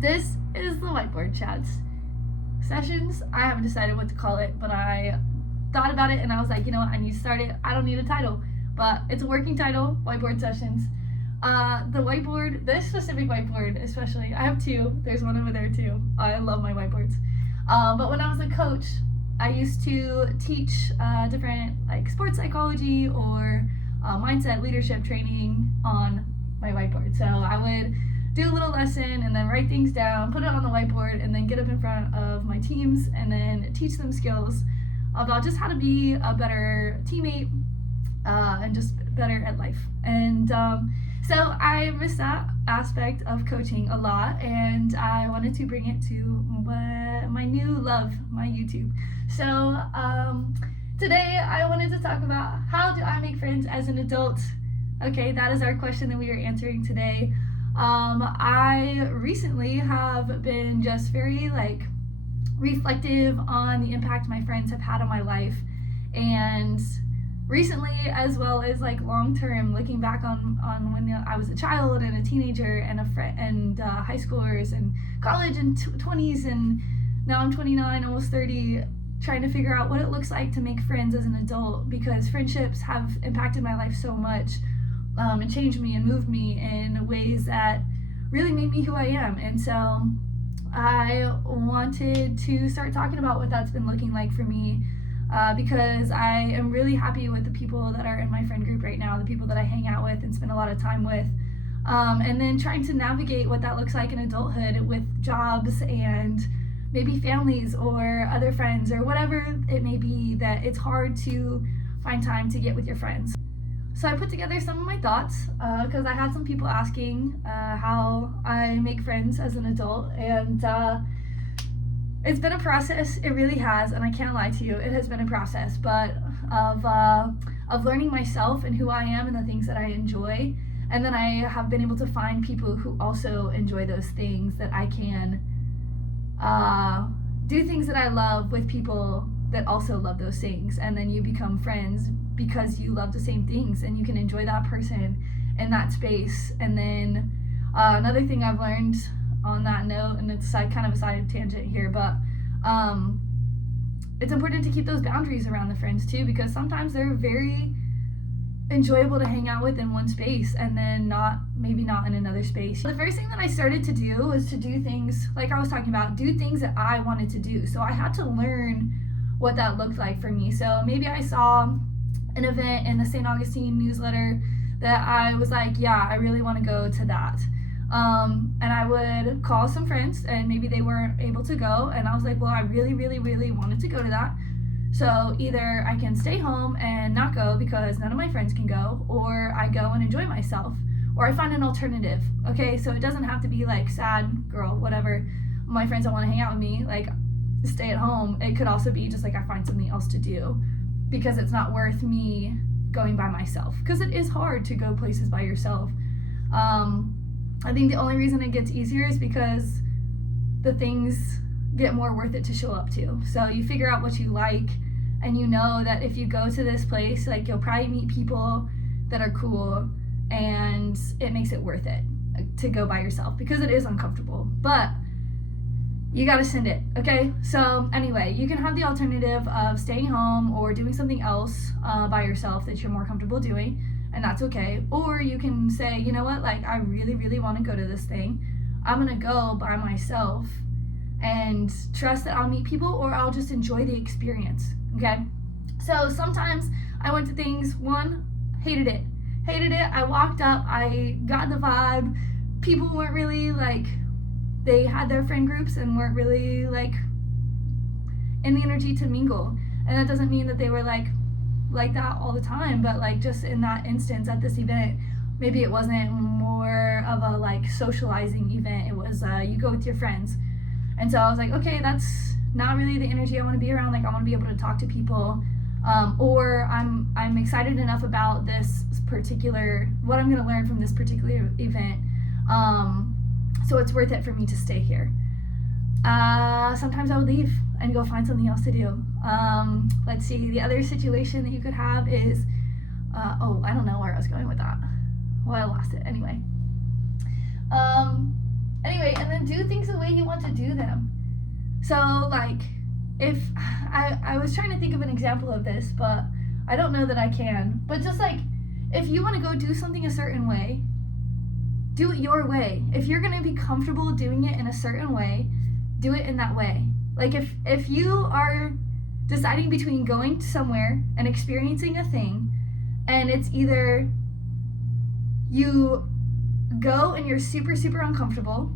This is the whiteboard chats sessions. I haven't decided what to call it, but I thought about it and I was like, you know what, I need to start it. I don't need a title, but it's a working title, whiteboard sessions. The whiteboard, this specific whiteboard especially, I have two. There's one over there too. I love my whiteboards. But when I was a coach, I used to teach different like sports psychology or mindset leadership training on my whiteboard. So I would do a little lesson and then write things down, put it on the whiteboard, and then get up in front of my teams and then teach them skills about just how to be a better teammate and just better at life. And so I miss that aspect of coaching a lot, and I wanted to bring it to my new love, my YouTube. So today I wanted to talk about how do I make friends as an adult. Okay, that is our question that we are answering today. I recently have been just very reflective on the impact my friends have had on my life, and recently as well as long term, looking back on when I was a child and a teenager and high schoolers and college and 20s, and now I'm 29, almost 30, trying to figure out what it looks like to make friends as an adult, because friendships have impacted my life so much. And changed me and moved me in ways that really made me who I am. And so I wanted to start talking about what that's been looking like for me, because I am really happy with the people that are in my friend group right now, the people that I hang out with and spend a lot of time with, and then trying to navigate what that looks like in adulthood with jobs and maybe families or other friends or whatever it may be, that it's hard to find time to get with your friends. So I put together some of my thoughts because I had some people asking how I make friends as an adult, and it's been a process. It really has, and I can't lie to you, it has been a process, but of learning myself and who I am and the things that I enjoy, and then I have been able to find people who also enjoy those things, that I can do things that I love with people that also love those things, and then you become friends because you love the same things and you can enjoy that person in that space. And then another thing I've learned on that note, and it's kind of a side tangent here, but it's important to keep those boundaries around the friends too, because sometimes they're very enjoyable to hang out with in one space and then maybe not in another space. The first thing that I started to do was to do things like I was talking about, do things that I wanted to do. So I had to learn what that looked like for me. So maybe I saw an event in the St. Augustine newsletter that I was like, yeah, I really want to go to that. And I would call some friends and maybe they weren't able to go, and I was like, well, I really, really, really wanted to go to that. So either I can stay home and not go because none of my friends can go, or I go and enjoy myself, or I find an alternative. Okay, so it doesn't have to be sad girl, whatever, my friends don't want to hang out with me, stay at home. It could also be just I find something else to do, because it's not worth me going by myself, because it is hard to go places by yourself. I think the only reason it gets easier is because the things get more worth it to show up to. So you figure out what you like, and you know that if you go to this place, you'll probably meet people that are cool, and it makes it worth it to go by yourself, because it is uncomfortable, but you gotta send it, okay? So anyway, you can have the alternative of staying home or doing something else by yourself that you're more comfortable doing, and that's okay. Or you can say, you know what, I really, really want to go to this thing. I'm gonna go by myself and trust that I'll meet people, or I'll just enjoy the experience, okay? So sometimes I went to things, hated it. I walked up, I got the vibe. People weren't really they had their friend groups and weren't really in the energy to mingle. And that doesn't mean that they were like that all the time, but just in that instance at this event, maybe it wasn't more of a socializing event. It was you go with your friends. And so I was like, okay, that's not really the energy I want to be around. I want to be able to talk to people, or I'm excited enough about this particular, what I'm going to learn from this particular event, so it's worth it for me to stay here. Sometimes I would leave and go find something else to do. Let's see, the other situation that you could have is, I don't know where I was going with that. Well, I lost it anyway. Anyway, and then do things the way you want to do them. So, like, if I was trying to think of an example of this, but I don't know that I can. But just like, if you want to go do something a certain way, do it your way. If you're going to be comfortable doing it in a certain way, do it in that way. Like, if you are deciding between going somewhere and experiencing a thing, and it's either you go and you're super, super uncomfortable,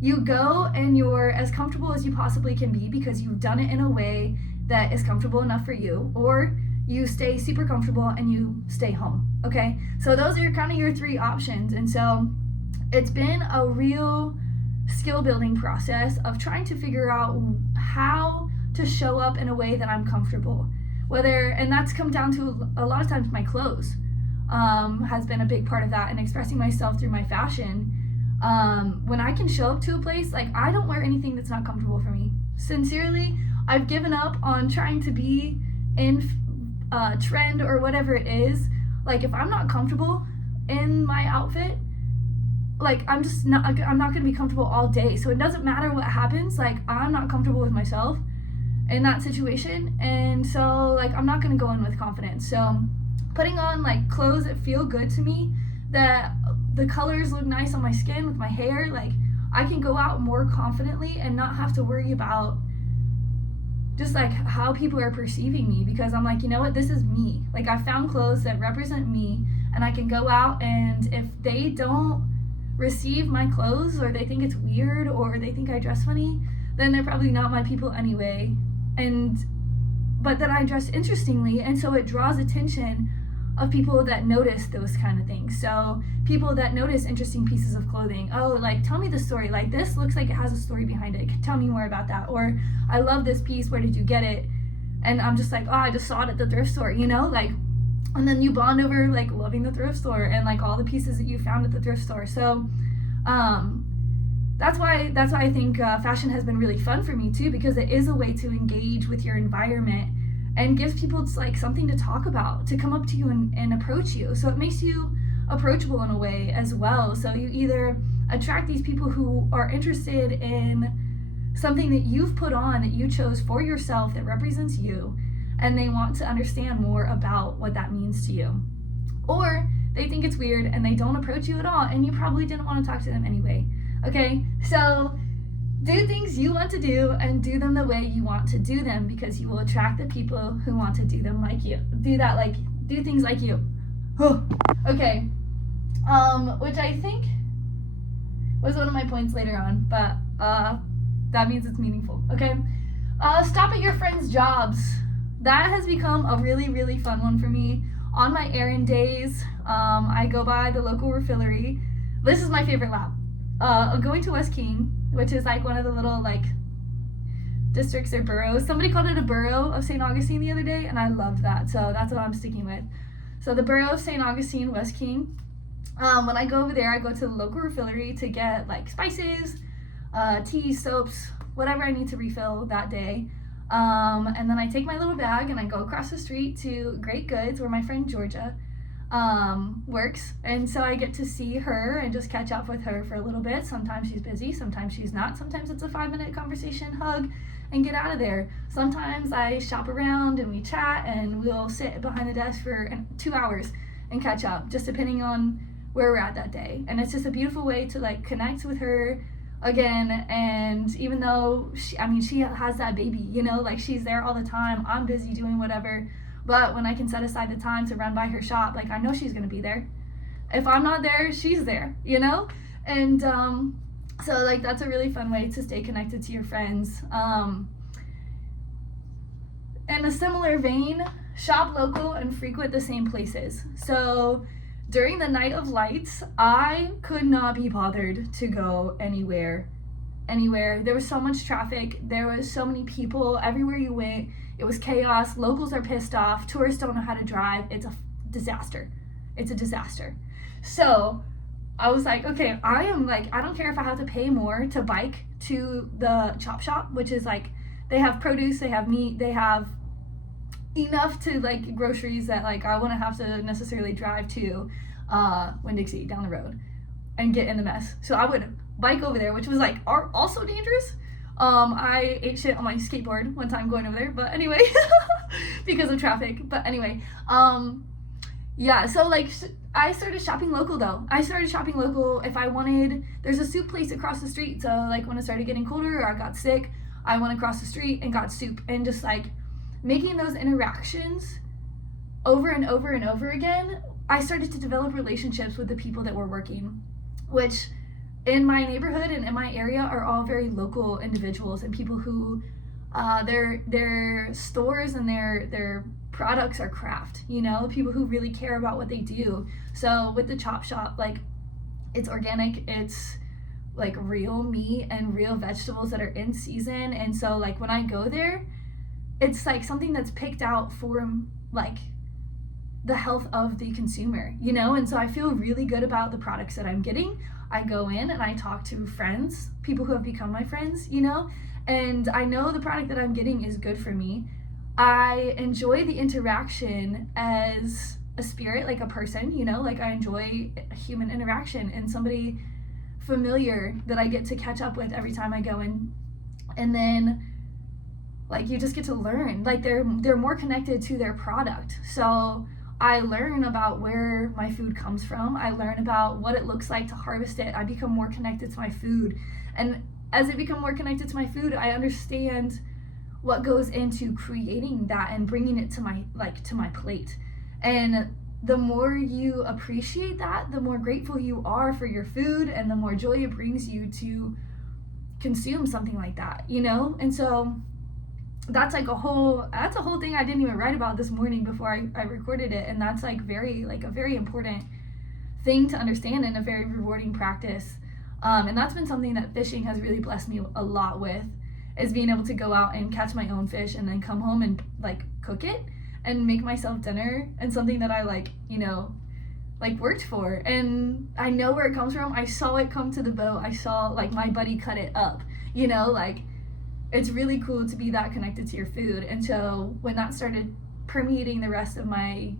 you go and you're as comfortable as you possibly can be because you've done it in a way that is comfortable enough for you, or you stay super comfortable and you stay home, okay? So those are kind of your three options. And so it's been a real skill building process of trying to figure out how to show up in a way that I'm comfortable. And that's come down to a lot of times my clothes has been a big part of that, and expressing myself through my fashion. When I can show up to a place, like, I don't wear anything that's not comfortable for me. Sincerely, I've given up on trying to be in trend or whatever it is. Like, if I'm not comfortable in my outfit, like, I'm not gonna be comfortable all day. So it doesn't matter what happens, like, I'm not comfortable with myself in that situation, and so, like, I'm not gonna go in with confidence. So putting on, like, clothes that feel good to me, that the colors look nice on my skin with my hair, like, I can go out more confidently and not have to worry about just like how people are perceiving me, because I'm like, you know what, this is me. Like, I found clothes that represent me, and I can go out, and if they don't receive my clothes, or they think it's weird, or they think I dress funny, then they're probably not my people anyway. But then I dress interestingly, and so it draws attention of people that notice those kind of things. So people that notice interesting pieces of clothing, oh, like, tell me the story, like, this looks like it has a story behind it, tell me more about that. Or, I love this piece, where did you get it? And I'm just like, oh, I just saw it at the thrift store, you know, like, and then you bond over, like, loving the thrift store and, like, all the pieces that you found at the thrift store. So that's why I think fashion has been really fun for me too, because it is a way to engage with your environment and gives people, like, something to talk about, to come up to you and approach you. So it makes you approachable in a way as well. So you either attract these people who are interested in something that you've put on, that you chose for yourself, that represents you, and they want to understand more about what that means to you. Or they think it's weird and they don't approach you at all, and you probably didn't want to talk to them anyway. Okay, so do things you want to do, and do them the way you want to do them, because you will attract the people who want to do them like you. Do things like you. Okay, which I think was one of my points later on, but that means it's meaningful. Okay, stop at your friends' jobs. That has become a really, really fun one for me. On my errand days, I go by the local refillery. This is my favorite lap. Going to West King, which is like one of the little, like, districts or boroughs. Somebody called it a borough of St. Augustine the other day, and I loved that, so that's what I'm sticking with. So the borough of St. Augustine, West King. When I go over there, I go to the local refillery to get, like, spices, tea, soaps, whatever I need to refill that day. And then I take my little bag and I go across the street to Great Goods, where my friend Georgia works, and so I get to see her and just catch up with her for a little bit. Sometimes she's busy, sometimes she's not. Sometimes it's a 5-minute conversation, hug, and get out of there. Sometimes I shop around and we chat, and we'll sit behind the desk for 2 hours and catch up, just depending on where we're at that day. And it's just a beautiful way to, like, connect with her again. And even though she has that baby, you know, like, she's there all the time, I'm busy doing whatever. But when I can set aside the time to run by her shop, like, I know she's going to be there. If I'm not there, she's there, you know? And so, like, that's a really fun way to stay connected to your friends. In a similar vein, shop local and frequent the same places. So during the Night of Lights, I could not be bothered to go anywhere. There was so much traffic. There was so many people everywhere you went. It was chaos. Locals are pissed off. Tourists don't know how to drive. It's a disaster. So I was like, okay, I don't care if I have to pay more to bike to the chop shop, which is, like, they have produce, they have meat, they have enough to, like, groceries that, like, I wouldn't have to necessarily drive to Winn-Dixie down the road and get in the mess. So I would bike over there, which was like also dangerous. I ate shit on my skateboard one time going over there, but anyway, because of traffic. But anyway, yeah, so like I started shopping local though. I started shopping local if I wanted. There's a soup place across the street, so like when it started getting colder or I got sick, I went across the street and got soup, and just like making those interactions over and over and over again, I started to develop relationships with the people that were working, which in my neighborhood and in my area are all very local individuals and people who their stores and their products are craft, you know, people who really care about what they do. So with the chop shop, like it's organic, it's like real meat and real vegetables that are in season. And so like when I go there, it's like something that's picked out for like the health of the consumer, you know? And so I feel really good about the products that I'm getting. I go in and I talk to friends, people who have become my friends, you know? And I know the product that I'm getting is good for me. I enjoy the interaction as a spirit, like a person, you know? Like I enjoy human interaction and somebody familiar that I get to catch up with every time I go in. And then like you just get to learn, like they're more connected to their product. So I learn about where my food comes from. I learn about what it looks like to harvest it. I become more connected to my food. And as I become more connected to my food, I understand what goes into creating that and bringing it to my plate. And the more you appreciate that, the more grateful you are for your food and the more joy it brings you to consume something like that, you know? And so that's a whole thing I didn't even write about this morning before I recorded it. And that's a very important thing to understand and a very rewarding practice. And that's been something that fishing has really blessed me a lot with, is being able to go out and catch my own fish and then come home and like cook it and make myself dinner, and something that I worked for. And I know where it comes from. I saw it come to the boat. I saw like my buddy cut it up, you know, like it's really cool to be that connected to your food. And so when that started permeating the rest of my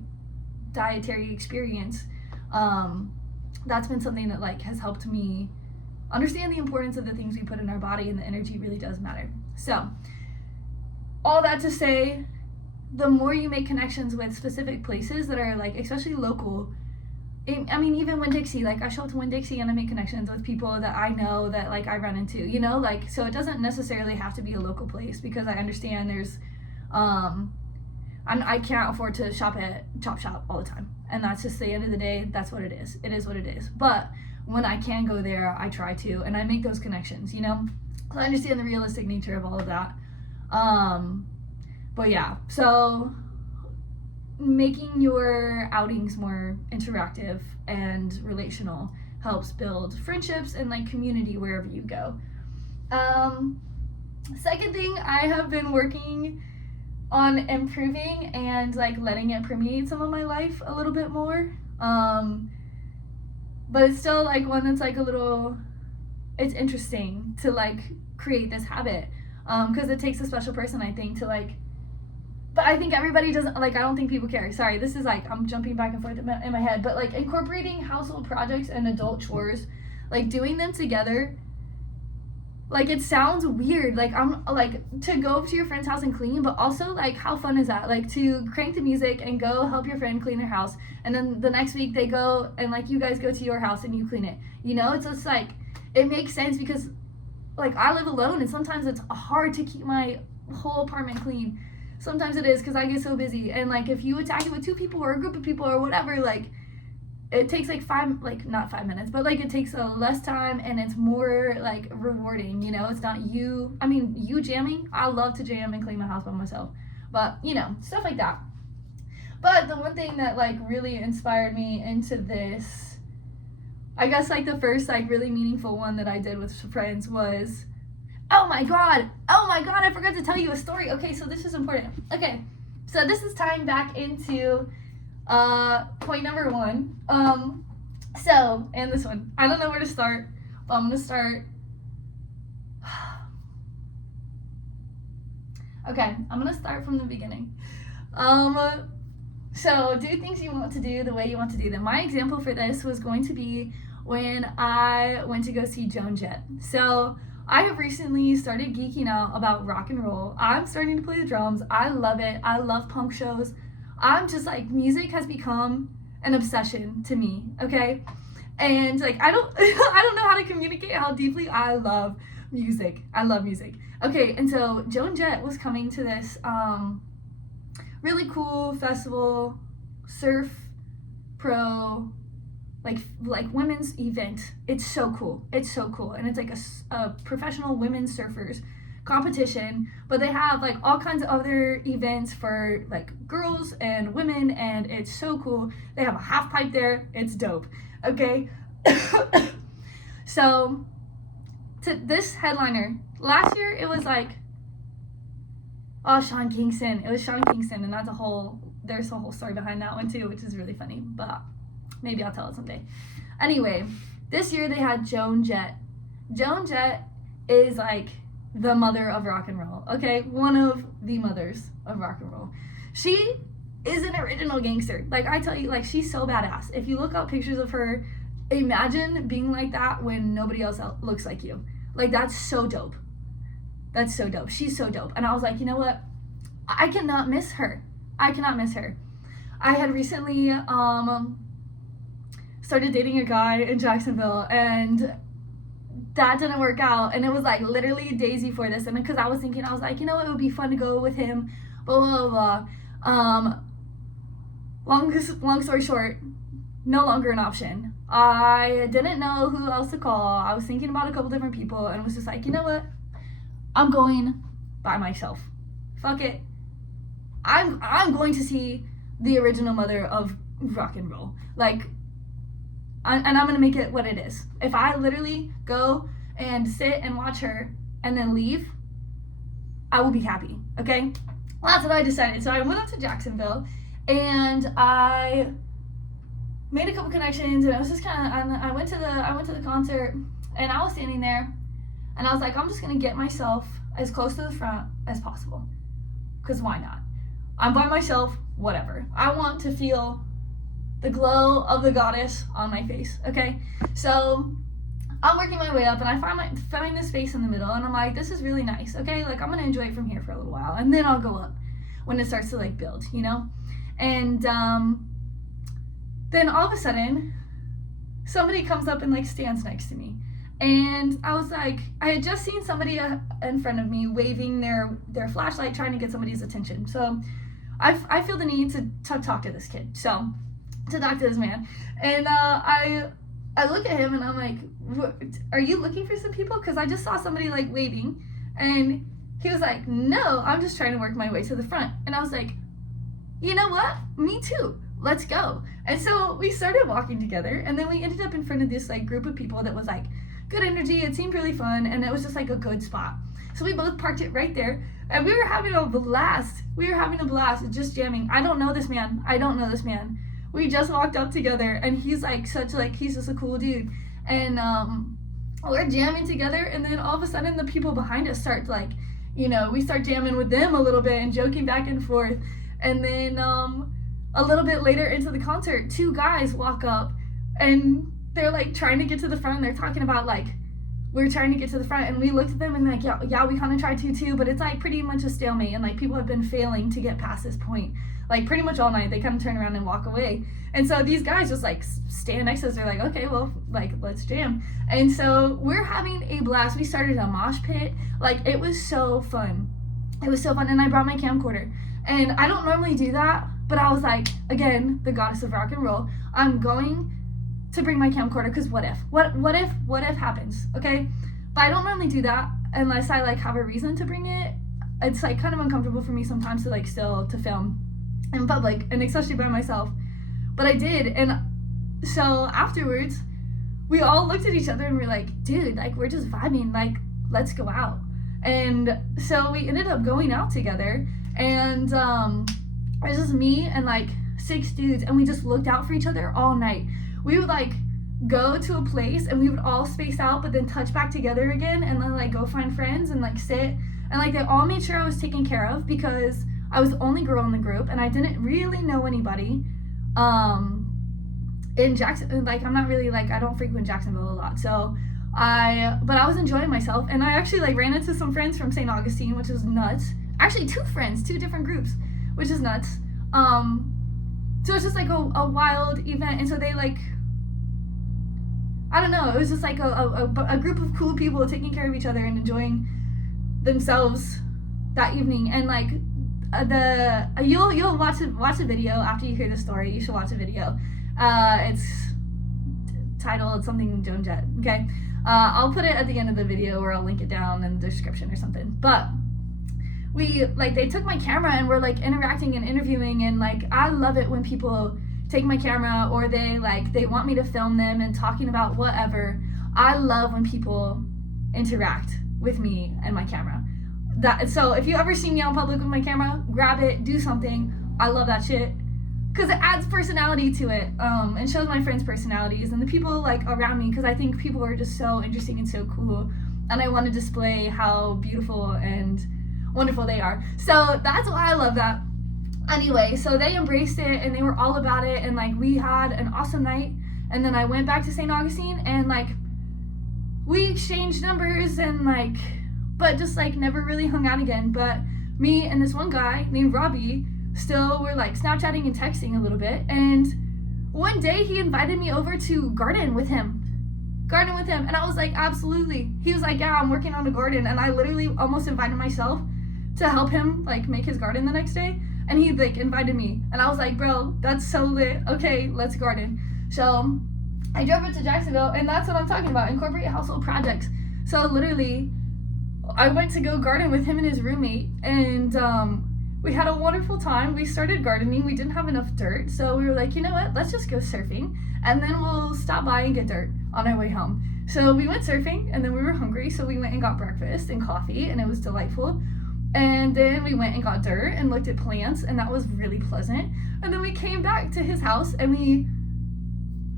dietary experience, that's been something that like has helped me understand the importance of the things we put in our body, and the energy really does matter. So all that to say, the more you make connections with specific places that are like especially local, I mean, even Winn-Dixie, like I show up to Winn-Dixie and I make connections with people that I know that like I run into, you know, like, so it doesn't necessarily have to be a local place, because I understand there's, I can't afford to shop at Chop Shop all the time. And that's just the end of the day, that's what it is. It is what it is. But when I can go there, I try to, and I make those connections, you know? So I understand the realistic nature of all of that. But yeah, so making your outings more interactive and relational helps build friendships and like community wherever you go. Second thing, I have been working on improving and like letting it permeate some of my life a little bit more. But it's still like one that's like it's interesting to like create this habit, because it takes a special person, I think, to like, but I think everybody doesn't, like, I don't think people care. Sorry, this is like, I'm jumping back and forth in my head, but like incorporating household projects and adult chores, like doing them together, like it sounds weird, like I'm like to go up to your friend's house and clean, but also like how fun is that, like to crank the music and go help your friend clean their house, and then the next week they go and like you guys go to your house and you clean it, you know? It's just like, it makes sense, because like I live alone and sometimes it's hard to keep my whole apartment clean. Sometimes it is, because I get so busy, and like if you attack it with 2 people or a group of people or whatever, like it takes like not 5 minutes, but like it takes less time and it's more like rewarding, you know? It's not you jamming. I love to jam and clean my house by myself, but you know, stuff like that. But the one thing that like really inspired me into this, I guess like the first like really meaningful one that I did with friends was, oh my god, I forgot to tell you a story. Okay, so this is important. Okay, so this is tying back into point number 1. And this one, I don't know where to start, but I'm gonna start. Okay, I'm gonna start from the beginning. So do things you want to do the way you want to do them. My example for this was going to be when I went to go see Joan Jett. So I have recently started geeking out about rock and roll. I'm starting to play the drums. I love it. I love punk shows. I'm just like, music has become an obsession to me, okay? And like, I don't I don't know how to communicate how deeply I love music. I love music. Okay, and so Joan Jett was coming to this really cool festival, surf pro, like women's event. It's so cool. It's so cool. And it's like a professional women surfers competition, but they have like all kinds of other events for like girls and women, and it's so cool. They have a half pipe there. It's dope. Okay. So to this headliner, last year it was like, oh, Sean Kingston. It was Sean Kingston, and there's a whole story behind that one too, which is really funny, but maybe I'll tell it someday. Anyway, this year they had Joan Jett. Joan Jett is like the mother of rock and roll, okay? One of the mothers of rock and roll. She is an original gangster. Like, I tell you, like, she's so badass. If you look up pictures of her, imagine being like that when nobody else looks like you. Like, that's so dope. That's so dope. She's so dope. And I was like, you know what? I cannot miss her. I cannot miss her. I had recently started dating a guy in Jacksonville, and that didn't work out. And it was like literally days before this. And because I was thinking, I was like, you know what? It would be fun to go with him. Blah, blah, blah. Long story short, no longer an option. I didn't know who else to call. I was thinking about a couple different people, and was just like, you know what? I'm going by myself. Fuck it. I'm going to see the original mother of rock and roll. Like, and I'm gonna make it what it is. If I literally go and sit and watch her and then leave, I will be happy. Okay? Well, that's what I decided. So I went up to Jacksonville, and I made a couple connections, and I was just kind of. I went to the concert, and I was standing there, and I was like, I'm just gonna get myself as close to the front as possible, cause why not? I'm by myself. Whatever. I want to feel the glow of the goddess on my face. Okay, so I'm working my way up, and I find this space in the middle, and I'm like, this is really nice. Okay, like I'm gonna enjoy it from here for a little while, and then I'll go up when it starts to like build, you know. And then all of a sudden, somebody comes up and like stands next to me, and I was like, I had just seen somebody in front of me waving their flashlight, trying to get somebody's attention. So I feel the need to talk to this kid. So to talk to this man, and I look at him, and I'm like, are you looking for some people? Because I just saw somebody like waving, and he was like, no, I'm just trying to work my way to the front. And I was like, you know what? Me too. Let's go. And so we started walking together, and then we ended up in front of this like group of people that was like good energy. It seemed really fun, and it was just like a good spot. So we both parked it right there, and we were having a blast. Just jamming. I don't know this man. We just walked up together, and he's like he's just a cool dude. And we're jamming together, and then all of a sudden the people behind us start like, you know, we start jamming with them a little bit and joking back and forth. And then a little bit later into the concert, two guys walk up, and they're like trying to get to the front. They're talking about like, we're trying to get to the front, and we looked at them and like, yeah, we kind of tried to too, but it's like pretty much a stalemate, and like people have been failing to get past this point, like pretty much all night. They kind of turn around and walk away, and so these guys just like stand next to us. They're like, okay, well, like let's jam. And so we're having a blast. We started a mosh pit. Like it was so fun. And I brought my camcorder, and I don't normally do that, but I was like, again, the goddess of rock and roll, I'm going to bring my camcorder, because what if happens, okay? But I don't normally do that unless I like have a reason to bring it. It's like kind of uncomfortable for me sometimes to like still to film in public, and especially by myself. But I did, and so afterwards we all looked at each other and we're like, dude, like we're just vibing, like let's go out. And so we ended up going out together, and it was just me and like 6 dudes, and we just looked out for each other all night. We would like go to a place, and we would all space out, but then touch back together again, and then like go find friends and like sit, and like they all made sure I was taken care of, because I was the only girl in the group and I didn't really know anybody. in Jackson, like, I'm not really, like, I don't frequent Jacksonville a lot, so but I was enjoying myself, and I actually, like, ran into some friends from St. Augustine, which was nuts. Actually, 2 friends, 2 different groups, which is nuts. So it's just, like, a wild event, and so they, like, I don't know, it was just, like, a group of cool people taking care of each other and enjoying themselves that evening, and, like, you'll watch a video after you hear the story. You should watch a video. It's titled something Joan Jett. Okay, I'll put it at the end of the video, or I'll link it down in the description or something. But they took my camera and were, like, interacting and interviewing, and, like, I love it when people take my camera, or they want me to film them and talking about whatever. I love when people interact with me and my camera. So if you ever see me out public with my camera, grab it, do something. I love that shit, because it adds personality to it, and shows my friends' personalities and the people, like, around me, because I think people are just so interesting and so cool, and I want to display how beautiful and wonderful they are. So that's why I love that. Anyway, so they embraced it, and they were all about it, and, like, we had an awesome night. And then I went back to St. Augustine, and, like, we exchanged numbers, and, like, but just, like, never really hung out again. But me and this one guy named Robbie still were, like, Snapchatting and texting a little bit. And one day he invited me over to garden with him. And I was like, absolutely. He was like, yeah, I'm working on a garden. And I literally almost invited myself to help him, like, make his garden the next day. And he, like, invited me. And I was like, bro, that's so lit. Okay, let's garden. So I drove it to Jacksonville, and that's what I'm talking about. Incorporate household projects. So literally, I went to go garden with him and his roommate, and we had a wonderful time. We started gardening. We didn't have enough dirt, so we were like, you know what? Let's just go surfing, and then we'll stop by and get dirt on our way home. So we went surfing, and then we were hungry, so we went and got breakfast and coffee, and it was delightful. And then we went and got dirt and looked at plants, and that was really pleasant. And then we came back to his house, and we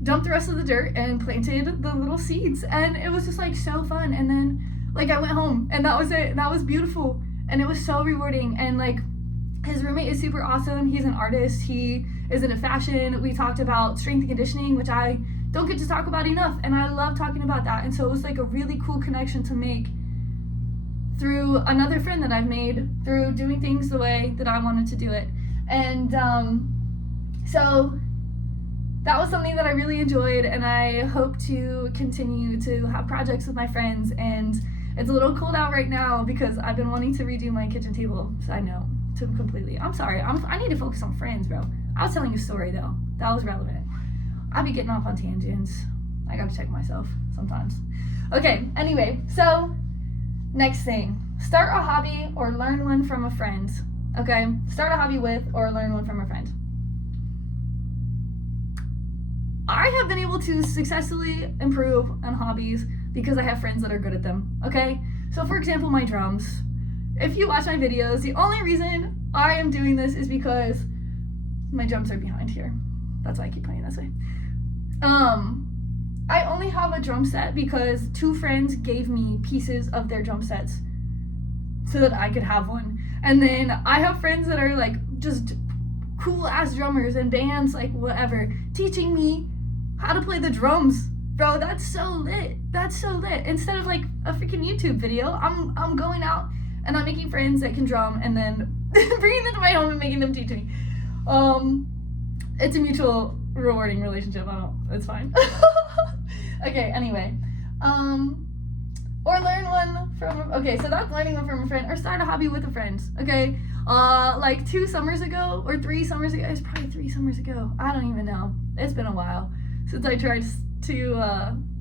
dumped the rest of the dirt and planted the little seeds, and it was just, like, so fun. And then, like, I went home, and that was it. That was beautiful, and it was so rewarding. And, like, his roommate is super awesome. He's an artist. He is into fashion. We talked about strength and conditioning, which I don't get to talk about enough, and I love talking about that. And so it was, like, a really cool connection to make through another friend that I've made through doing things the way that I wanted to do it. And so that was something that I really enjoyed, and I hope to continue to have projects with my friends. And it's a little cold out right now because I've been wanting to redo my kitchen table. So I know, completely. I'm sorry. I need to focus on friends, bro. I was telling a story, though. That was relevant. I be getting off on tangents. I gotta check myself sometimes. Okay, anyway, so next thing. Start a hobby or learn one from a friend. Okay? Start a hobby with or learn one from a friend. I have been able to successfully improve on hobbies because I have friends that are good at them. Okay? So, for example, my drums. If you watch my videos, the only reason I am doing this is because my drums are behind here. That's why I keep pointing this way. I only have a drum set because 2 friends gave me pieces of their drum sets so that I could have one. And then I have friends that are, like, just cool ass drummers and bands, like, whatever, teaching me how to play the drums. Bro, that's so lit. That's so lit. Instead of, like, a freaking YouTube video, I'm going out and I'm making friends that can drum and then bringing them to my home and making them teach me. It's a mutual rewarding relationship. It's fine. Okay, anyway. Or learn one from, okay, so that's learning one from a friend, or start a hobby with a friend, okay? Like 2 summers ago, or 3 summers ago, it's probably 3 summers ago, I don't even know. It's been a while since I tried to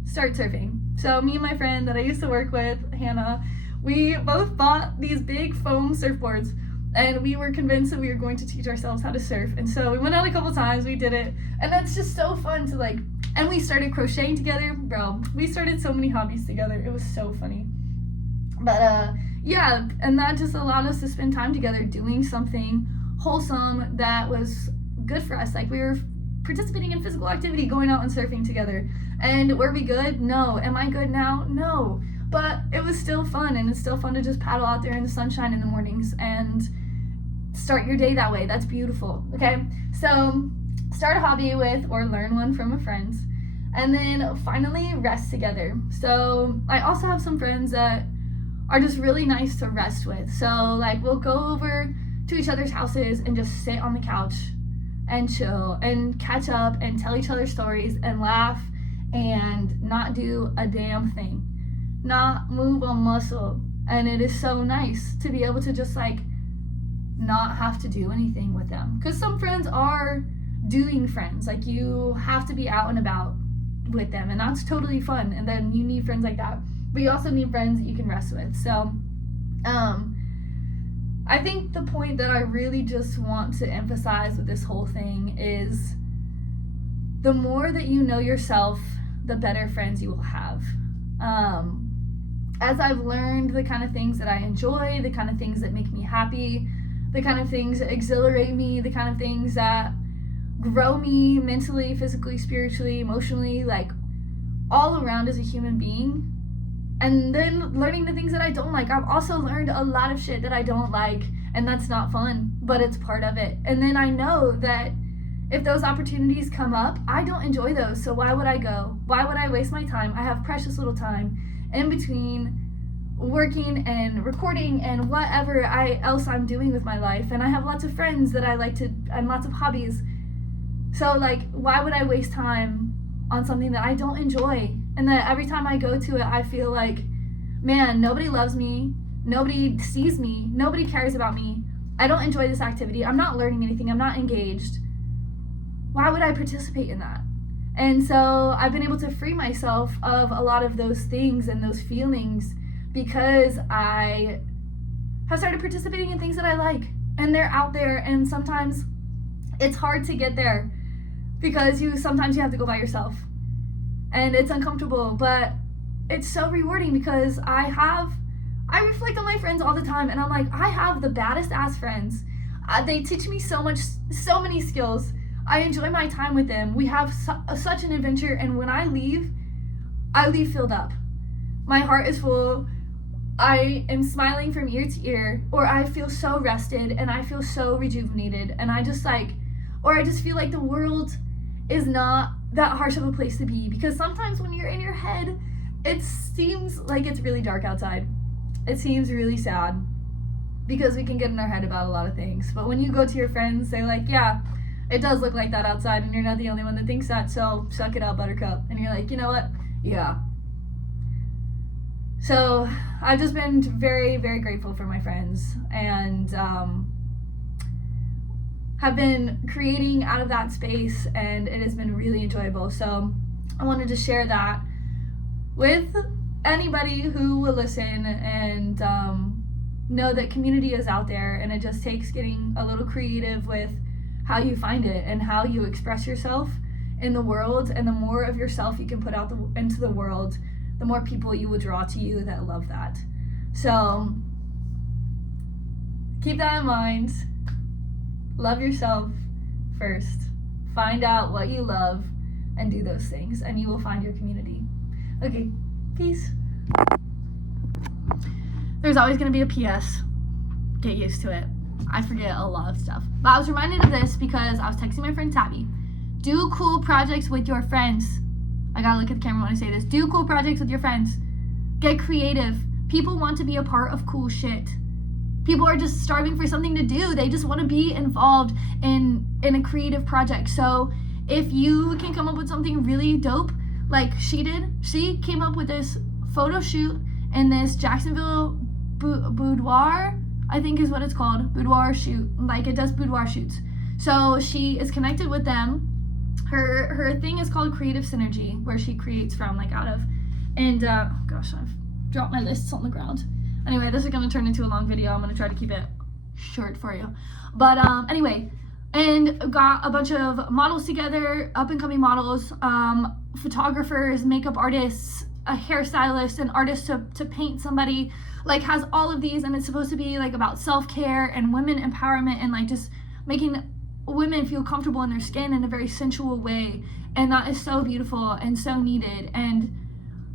start surfing. So me and my friend that I used to work with, Hannah, we both bought these big foam surfboards, and we were convinced that we were going to teach ourselves how to surf. And so we went out a couple times, we did it, and that's just so fun to, like, and we started crocheting together. Bro, we started so many hobbies together. It was so funny. But yeah, and that just allowed us to spend time together doing something wholesome that was good for us. Like, we were participating in physical activity, going out and surfing together. And were we good? No. Am I good now? No. But it was still fun, and it's still fun to just paddle out there in the sunshine in the mornings and start your day that way. That's beautiful. Okay? So start a hobby with or learn one from a friend, and then finally rest together. So I also have some friends that are just really nice to rest with. So like we'll go over to each other's houses and just sit on the couch and chill and catch up and tell each other stories and laugh and not do a damn thing, not move a muscle. And it is so nice to be able to just like not have to do anything with them, because some friends are doing friends, like you have to be out and about with them, and that's totally fun. And then you need friends like that, but you also need friends that you can rest with. So I think the point that I really just want to emphasize with this whole thing is the more that you know yourself, the better friends you will have. As I've learned the kind of things that I enjoy, the kind of things that make me happy, the kind of things that exhilarate me, the kind of things that grow me mentally, physically, spiritually, emotionally, like all around as a human being. And then learning the things that I don't like. I've also learned a lot of shit that I don't like, and that's not fun, but it's part of it. And then I know that if those opportunities come up, I don't enjoy those, so why would I go? Why would I waste my time? I have precious little time in between working and recording and whatever else I'm doing with my life, and I have lots of friends that I like to, and lots of hobbies. So like, why would I waste time on something that I don't enjoy? And that every time I go to it, I feel like, man, nobody loves me, nobody sees me, nobody cares about me. I don't enjoy this activity. I'm not learning anything. I'm not engaged. Why would I participate in that? And so I've been able to free myself of a lot of those things and those feelings because I have started participating in things that I like. And they're out there, and sometimes it's hard to get there because sometimes you have to go by yourself. And it's uncomfortable, but it's so rewarding because I reflect on my friends all the time, and I'm like, I have the baddest ass friends. They teach me so many skills. I enjoy my time with them. We have such an adventure, and when I leave filled up. My heart is full. I am smiling from ear to ear, or I feel so rested and I feel so rejuvenated, and I just feel like the world is not that harsh of a place to be, because sometimes when you're in your head, it seems like it's really dark outside. It seems really sad because we can get in our head about a lot of things. But when you go to your friends, they're like, yeah, it does look like that outside, and you're not the only one that thinks that, so suck it out, buttercup. And you're like, you know what? Yeah. So I've just been very, very grateful for my friends, and have been creating out of that space, and it has been really enjoyable. So I wanted to share that with anybody who will listen, and know that community is out there, and it just takes getting a little creative with how you find it and how you express yourself in the world. And the more of yourself you can put out into the world, the more people you will draw to you that love that. So keep that in mind. Love yourself first. Find out what you love and do those things, and you will find your community. Okay, peace. There's always going to be a PS. Get used to it. I forget a lot of stuff. But I was reminded of this because I was texting my friend Tabby. Do cool projects with your friends. I gotta look at the camera when I say this. Do cool projects with your friends. Get creative. People want to be a part of cool shit. People are just starving for something to do. They just want to be involved in a creative project. So if you can come up with something really dope, like she did, she came up with this photo shoot in this Jacksonville boudoir, I think is what it's called, boudoir shoot. Like, it does boudoir shoots. So she is connected with them. Her thing is called Creative Synergy, where she creates from, like, out of. And oh gosh, I've dropped my lists on the ground. Anyway, this is gonna turn into a long video. I'm gonna try to keep it short for you. But anyway, and got a bunch of models together, up and coming models, photographers, makeup artists, a hairstylist, an artist to paint somebody, like, has all of these, and it's supposed to be like about self-care and women empowerment, and like just making women feel comfortable in their skin in a very sensual way. And that is so beautiful and so needed, and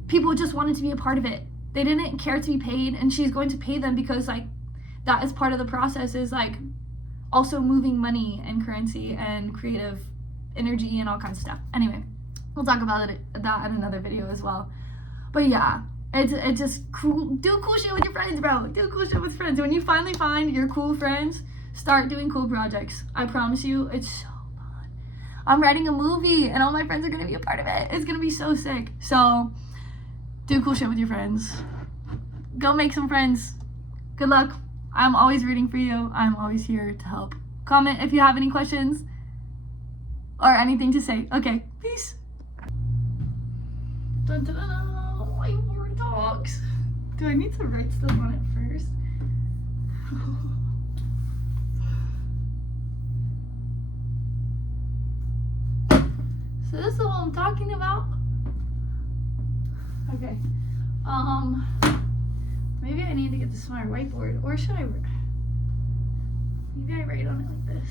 people just wanted to be a part of it. They didn't care to be paid, and she's going to pay them because, like, that is part of the process, is like also moving money and currency and creative energy and all kinds of stuff. Anyway, we'll talk about that in another video as well. But yeah, it's just cool. Do cool shit with your friends, bro. Do cool shit with friends. When you finally find your cool friends, start doing cool projects. I promise you, it's so fun. I'm writing a movie and all my friends are gonna be a part of it. It's gonna be so sick. So do cool shit with your friends. Go make some friends. Good luck. I'm always rooting for you. I'm always here to help. Comment if you have any questions or anything to say. Okay, peace. Dun, dun, dun, dun. Whiteboard dogs. Do I need to write stuff on it first? So this is what I'm talking about. Okay. Maybe I need to get the smart whiteboard, or should I? Maybe I write on it like this.